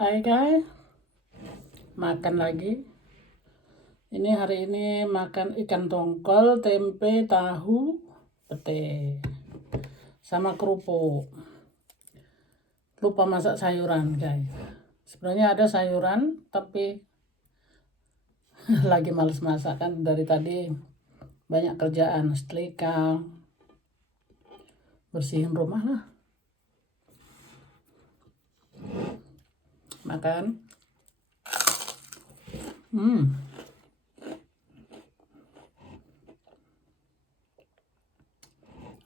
Hai guys, makan lagi. Ini hari ini makan ikan tongkol, tempe, tahu, pete, sama kerupuk. Lupa masak sayuran guys. Sebenarnya ada sayuran, tapi lagi males masak kan dari tadi banyak kerjaan, setrika, bersihin rumah lah. Makan.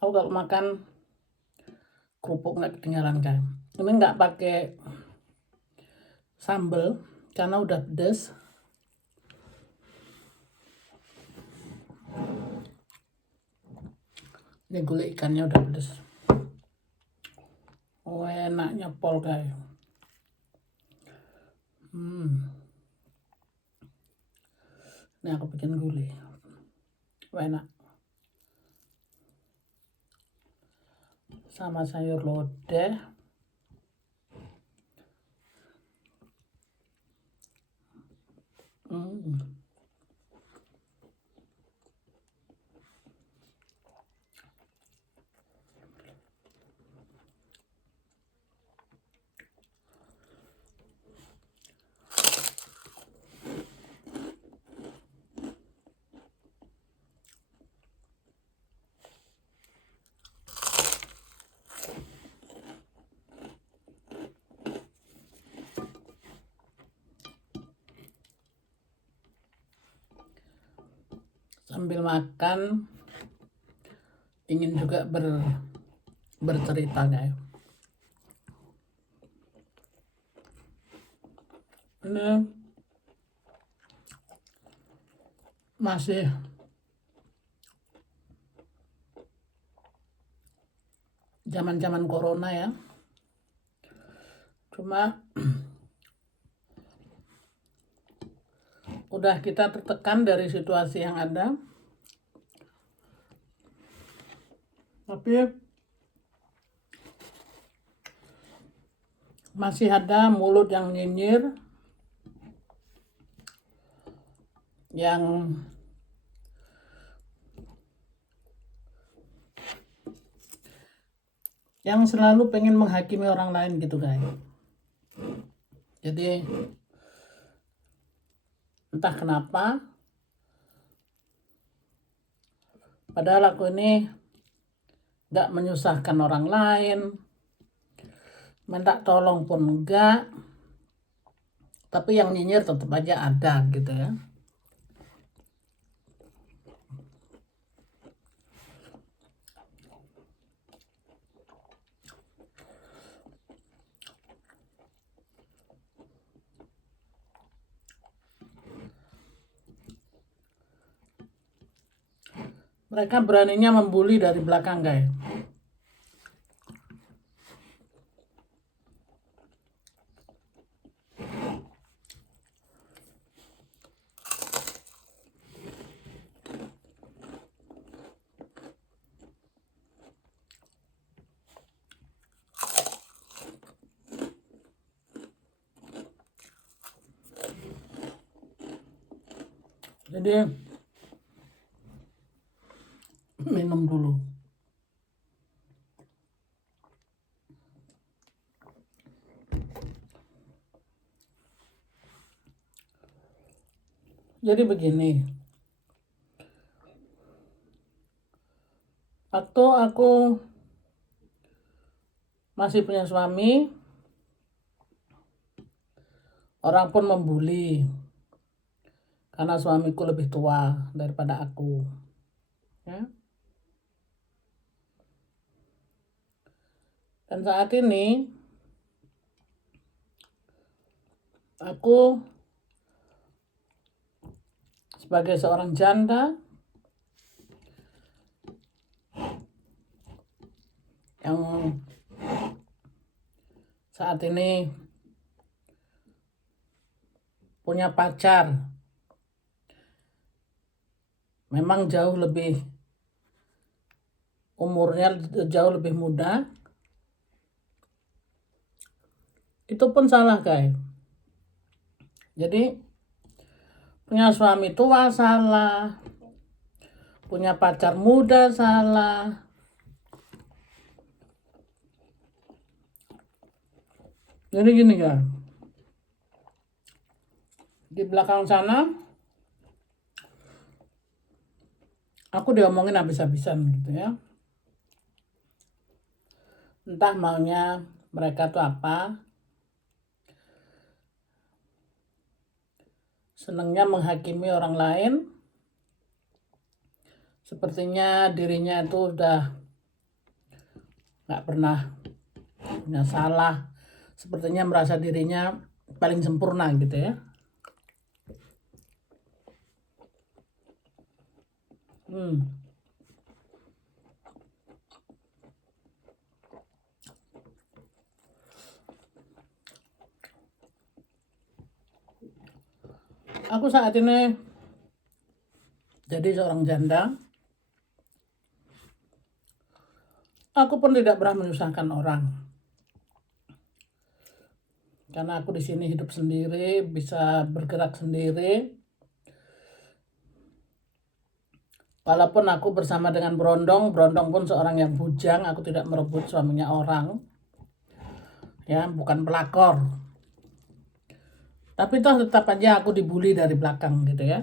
Aku kalau makan kerupuk nggak ketinggalan kan. Ini nggak pakai sambal karena udah pedes. Ini gulai ikannya udah pedes. Oh, enaknya pol guys. Ini aku bikin gulai. Enak. Sama sayur lodeh. Sambil makan ingin juga bercerita guys. Ini masih zaman-zaman corona ya. Cuma udah kita tertekan dari situasi yang ada. Tapi masih ada mulut yang nyinyir, yang selalu pengen menghakimi orang lain gitu guys. Jadi entah kenapa, padahal aku ini gak menyusahkan orang lain, minta tolong pun enggak, tapi yang nyinyir tetap aja ada gitu ya. Mereka beraninya membuli dari belakang guys. Jadi minum dulu. Jadi begini, waktu aku masih punya suami, orang pun membuli karena suamiku lebih tua daripada aku ya. Dan saat ini aku sebagai seorang janda yang saat ini punya pacar, memang jauh lebih umurnya jauh lebih muda, itu pun salah guys. Jadi punya suami tua salah, punya pacar muda salah. Jadi gini guys, di belakang sana aku diomongin habis-habisan gitu ya. Entah maunya mereka tuh apa. Senangnya menghakimi orang lain. Sepertinya dirinya itu udah gak pernah punya salah. Sepertinya merasa dirinya paling sempurna gitu ya. Aku saat ini jadi seorang janda. Aku pun tidak pernah menyusahkan orang. Karena aku di sini hidup sendiri, bisa bergerak sendiri. Walaupun aku bersama dengan Brondong, Brondong pun seorang yang bujang, aku tidak merebut suaminya orang. Ya, bukan pelakor. Tapi toh tetap aja aku dibully dari belakang gitu ya.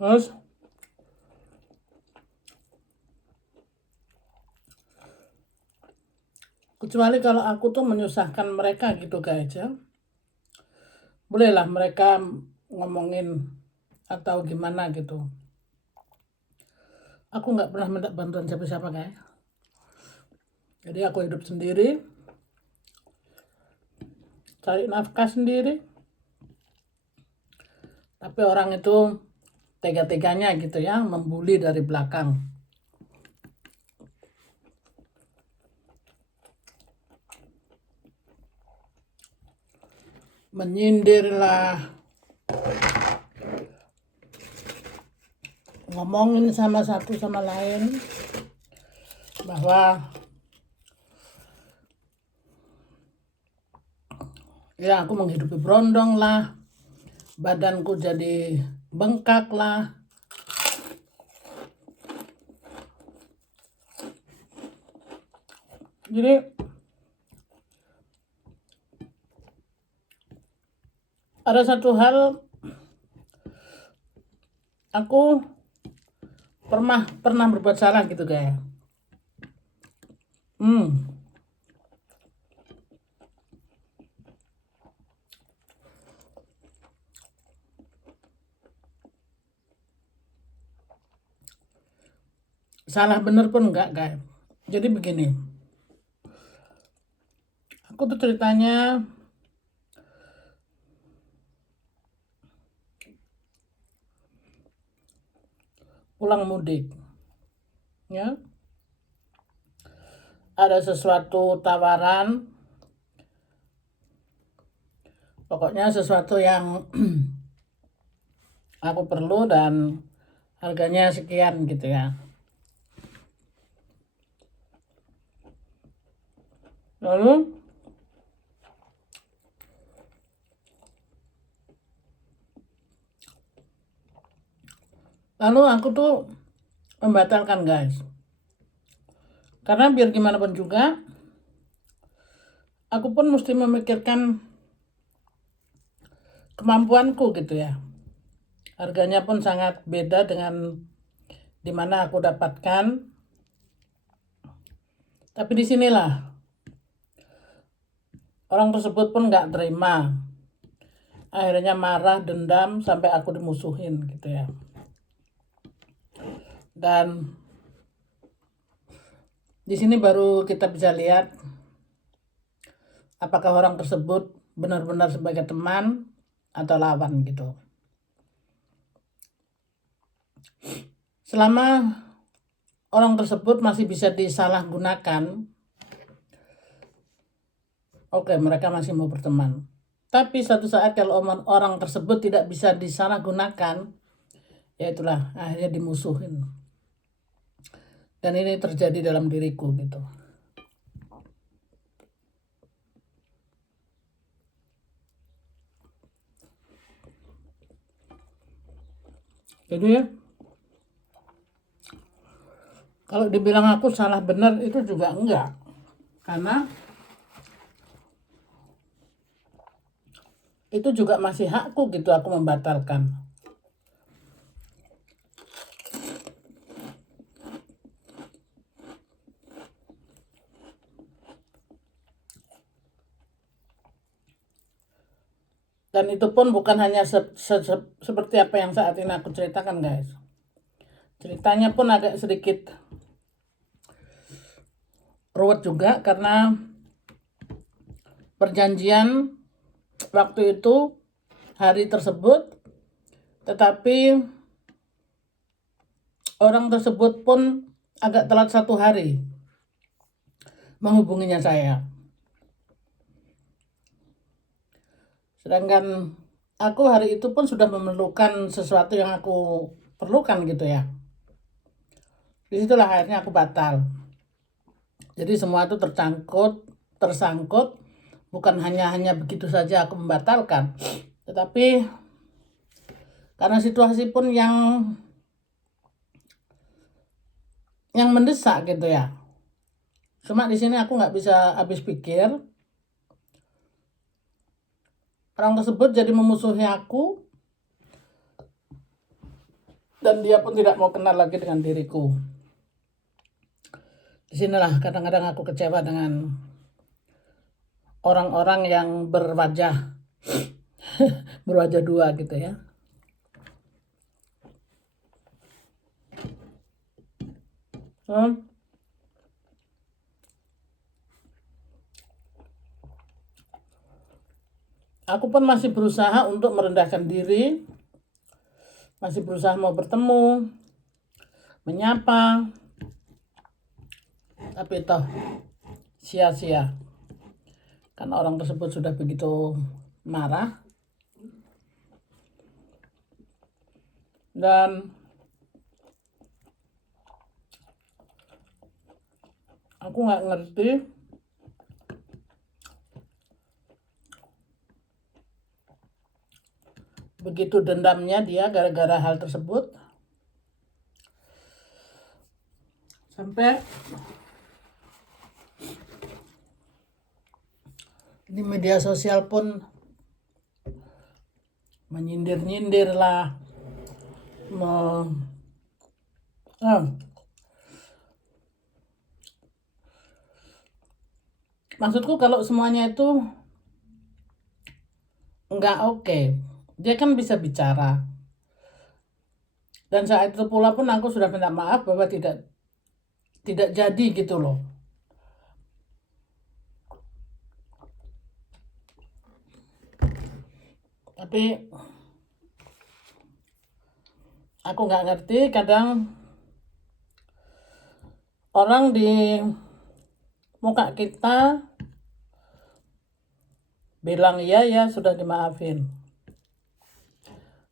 Terus kecuali kalau aku tuh menyusahkan mereka gitu guys ya. Bolehlah mereka ngomongin atau gimana gitu. Aku nggak pernah minta bantuan siapa-siapa guys. Jadi aku hidup sendiri, cari nafkah sendiri. Tapi orang itu tega-teganya gitu ya, membuli dari belakang. Menyindir lah, ngomongin sama satu sama lain bahwa ya aku menghidupi Brondong lah, badanku jadi bengkak lah. Jadi ada satu hal, aku pernah berbuat salah gitu kayak. Salah bener pun enggak guys. Jadi begini, aku tuh ceritanya pulang mudik ya, ada sesuatu tawaran, pokoknya sesuatu yang aku perlu dan harganya sekian gitu ya. Lalu aku tuh membatalkan guys. Karena biar gimana pun juga, aku pun mesti memikirkan kemampuanku gitu ya. Harganya pun sangat beda dengan dimana aku dapatkan. Tapi disinilah orang tersebut pun nggak terima. Akhirnya marah, dendam, sampai aku dimusuhin gitu ya. Dan di sini baru kita bisa lihat apakah orang tersebut benar-benar sebagai teman atau lawan gitu. Selama orang tersebut masih bisa disalahgunakan, oke, mereka masih mau berteman. Tapi suatu saat kalau orang tersebut tidak bisa disalahgunakan, ya itulah akhirnya dimusuhin. Dan ini terjadi dalam diriku gitu. Jadi ya, kalau dibilang aku salah benar itu juga enggak. Karena itu juga masih hakku gitu aku membatalkan. Dan itu pun bukan hanya seperti apa yang saat ini aku ceritakan, guys. Ceritanya pun agak sedikit ruwet juga karena perjanjian waktu itu hari tersebut, tetapi orang tersebut pun agak telat 1 hari menghubunginya saya. Sedangkan aku hari itu pun sudah memerlukan sesuatu yang aku perlukan gitu ya. Disitulah akhirnya aku batal. Jadi semua itu tersangkut, bukan hanya begitu saja aku membatalkan, tetapi karena situasi pun yang mendesak gitu ya. Cuma di sini aku nggak bisa habis pikir. Orang tersebut jadi memusuhi aku dan dia pun tidak mau kenal lagi dengan diriku. Disinilah kadang-kadang aku kecewa dengan orang-orang yang berwajah dua gitu ya. Aku pun masih berusaha untuk merendahkan diri, masih berusaha mau bertemu, menyapa, tapi toh sia-sia. Karena orang tersebut sudah begitu marah. Dan aku nggak ngerti begitu dendamnya dia gara-gara hal tersebut. Sampai di media sosial pun menyindir-nyindir lah. Maksudku kalau semuanya itu nggak oke, dia kan bisa bicara. Dan saat itu pula pun aku sudah minta maaf bahwa tidak jadi gitu loh. Tapi aku nggak ngerti, kadang orang di muka kita bilang iya ya sudah dimaafin,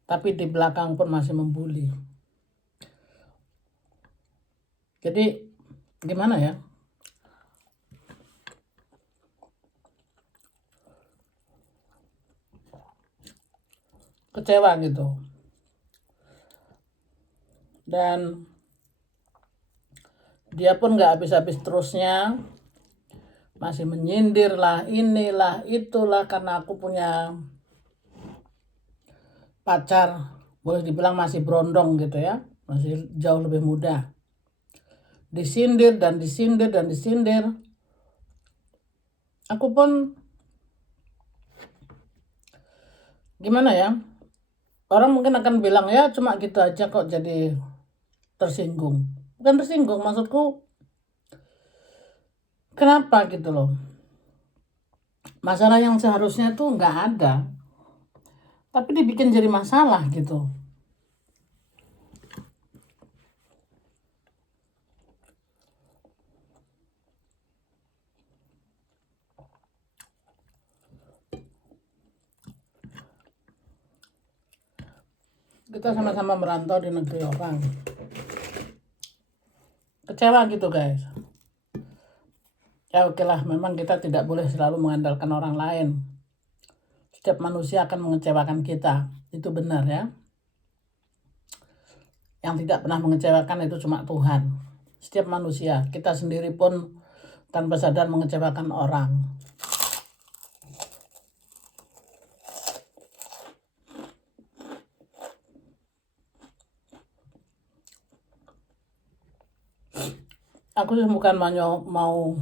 tapi di belakang pun masih membuli. Jadi gimana ya? Kecewa gitu. Dan dia pun nggak habis-habis terusnya, masih menyindir lah, inilah, itulah, karena aku punya pacar, boleh dibilang masih berondong gitu ya, masih jauh lebih muda. Disindir dan disindir dan disindir. Aku pun gimana ya? Orang mungkin akan bilang ya cuma gitu aja kok jadi tersinggung. Bukan tersinggung, maksudku kenapa gitu loh. Masalah yang seharusnya tuh nggak ada, tapi dibikin jadi masalah gitu. Kita sama-sama merantau di negeri orang. kecewa gitu guys. Ya oke lah, memang kita tidak boleh selalu mengandalkan orang lain. Setiap manusia akan mengecewakan kita, itu benar ya. Yang tidak pernah mengecewakan itu cuma Tuhan. Setiap manusia, kita sendiri pun tanpa sadar mengecewakan orang. Aku sih bukan mau